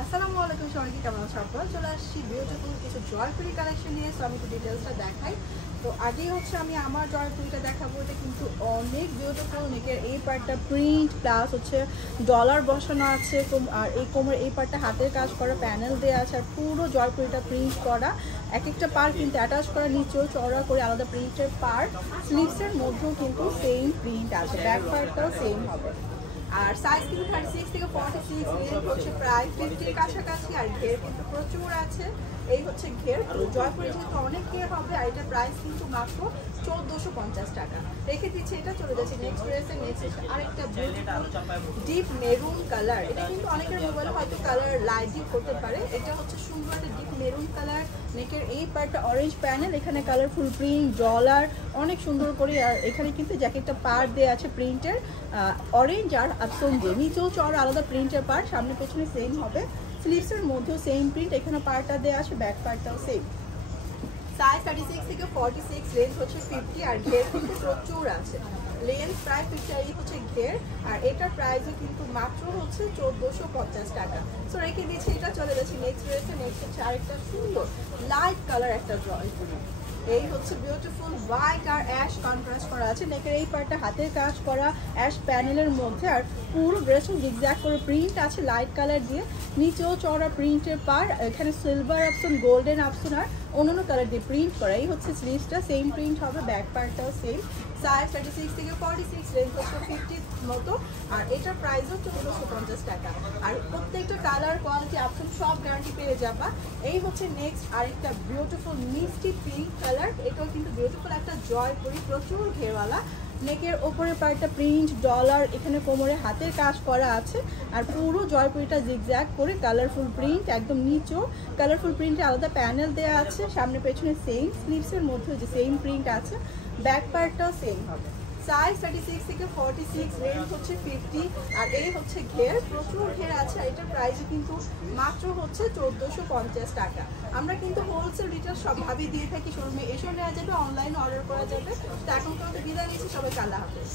আসসালামু আলাইকুম, সবাইকে কেমন আছো? আপনারা চলে আসছি বিউটিফুল কিছু জয়পুরি কালেকশন নিয়ে। সো আমি একটু ডিটেলসটা দেখাই। তো আগেই হচ্ছে আমি আমার জয়পুরিটা দেখাবো। এটা কিন্তু অনেক বিউটিফুল। নেকের এই পার্টটা প্রিন্ট প্লাস হচ্ছে ডলার বসানো আছে, আর এই কোমর এই পার্টটা হাতের কাজ করা প্যানেল দেওয়া আছে, আর পুরো জয়পুরিটা প্রিন্ট করা। এক একটা পার্ট কিন্তু অ্যাটাচ করা, নিচেও চওড়া করে আলাদা প্রিন্টের পার্ট। স্লিভসের মধ্যেও কিন্তু সেম প্রিন্ট আছে, ব্যাক পার্টটাও সেম হবে। আর সাইজ কিন্তু 36 থেকে 46, লেন্থ হচ্ছে প্রায় 50 কাছাকাছি, আর ঘের কিন্তু প্রচুর আছে। এই হচ্ছে ঘের। তো জয়পুরে যেহেতু অনেক ঘের হবে, আর এটার প্রাইস কিন্তু মাত্র 1450 টাকা। রেখে দিচ্ছি এটা। চলে যাচ্ছে নেক্সট ড্রেসে। নেক্সট হচ্ছে আরেকটা ডিপ মেরুন কালার। এটা কিন্তু অনেকের মোবাইলে হয়তো কালার লাইট ডিপ করতে পারে। এটা হচ্ছে সুন্দর একটা ডিপ মেরুন কালার। নেকের এই পার্টটা অরেঞ্জ প্যানেল, এখানে কালারফুল প্রিন্ট ডলার অনেক সুন্দর করে। আর এখানে কিন্তু জ্যাকেটটা পার্ট দেওয়া আছে প্রিন্টের অরেঞ্জ আর আপসন দিয়ে, নিচেও চড় আলাদা প্রিন্টের পার্ট, সামনে পেছনে সেম হবে। স্লিভসের মধ্যেও সেম প্রিন্ট, এখানে পার্টটা দেওয়া আছে, ব্যাক পার্টটাও সেম। সাইজ 36 থেকে 46, লেন্থ হচ্ছে 50, আর ঘের কিন্তু প্রচুর আছে। লেন্থ প্রায় 50, আর এই হচ্ছে ঘের। আর এটার প্রাইসও কিন্তু মাত্র হচ্ছে 1450 টাকা। সো রেখে দিচ্ছি এটা। চলে যাচ্ছি নেক্সট ড্রেসে। নেক্সট হচ্ছে আরেকটা সুন্দর লাইট কালার একটা জয়পুরি। এই হচ্ছে বিউটিফুল হোয়াইট আর অ্যাশ কন্ট্রাস্ট করা আছে। নেকের এই পার্টটা হাতের কাজ করা অ্যাশ প্যানেলের মধ্যে, আর পুরো ড্রেসও জিগজ্যাগ করে প্রিন্ট আছে লাইট কালার দিয়ে, নিচেও চড়া প্রিন্টের পার, এখানে সিলভার অপশন গোল্ডেন অপশন আর অন্যান্য কালার দিয়ে প্রিন্ট করা। এই হচ্ছে স্লিভসটা সেম প্রিন্ট হবে, ব্যাক পার্টটাও সেম। সাইজ 36 থেকে 46, লেন্থ হচ্ছে 50 মতো, আর এটার প্রাইসও 1450 টাকা। আর প্রত্যেকটা কালার কোয়ালিটি অপশন সব গ্যারান্টি পেয়ে যাবা। এই হচ্ছে নেক্সট আরেকটা বিউটিফুল মিষ্টি পিঙ্ক কালার। এটাও কিন্তু বিউটিফুল একটা জয়পুরি, প্রচুর ঘেরওয়ালা। নেকের ওপরের পার্টটা প্রিন্ট ডলার, এখানে কোমরে হাতের কাজ করা আছে, আর পুরো জয়পুরিটা জিগজ্যাগ করে কালারফুল প্রিন্ট, একদম নিচেও কালারফুল প্রিন্টে আলাদা প্যানেল দেওয়া আছে, সামনে পেছনে সেম। স্লিভসের মধ্যেও যে সেম প্রিন্ট আছে, ব্যাক পার্টটাও সেম হবে। সাইজ 36 থেকে 46, লেন্থ হচ্ছে 50, আর এই হচ্ছে ঘের, প্রচুর ঘের আছে। আর এটার প্রাইসও কিন্তু মাত্র হচ্ছে 1450 টাকা। আমরা কিন্তু হোলসেল রিটেল সবভাবেই দিয়ে থাকি। শোরুমে এসেও নেওয়া যাবে, অনলাইনে অর্ডার করা যাবে। তো এখন পর্যন্ত বিদায় নিচ্ছি, সবাই আল্লাহ হাফেজ।